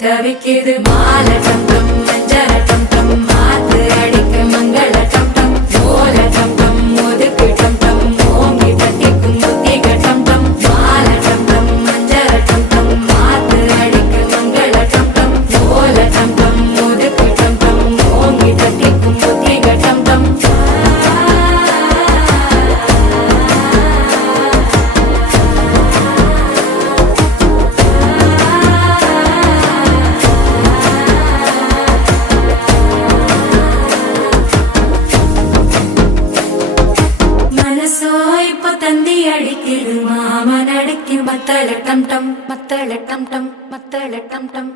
தவிக்குது மால டம் டம் மஞ்சள டம் டம் மாத்து அடிக்க மங்கள டம் டம் ஓல டம் டம் ஒதுக்கு டம் டம் ஓங்கி தட்டிக்கும் புத்திக டம் டம் மால டம் டம் மஞ்சள டம் டம் மாத்து அடிக்க மங்கள டம் டம் ஓல டம் டம் ஒதுக்கு டம் டம் ஓங்கி தட்டிக்கும் புத்திக டம் டம் தந்தி அடிக்குது மாமன் அடிக்கும் மத்தள டம் டம் மத்தள டம் டம் மத்தள டம் டம்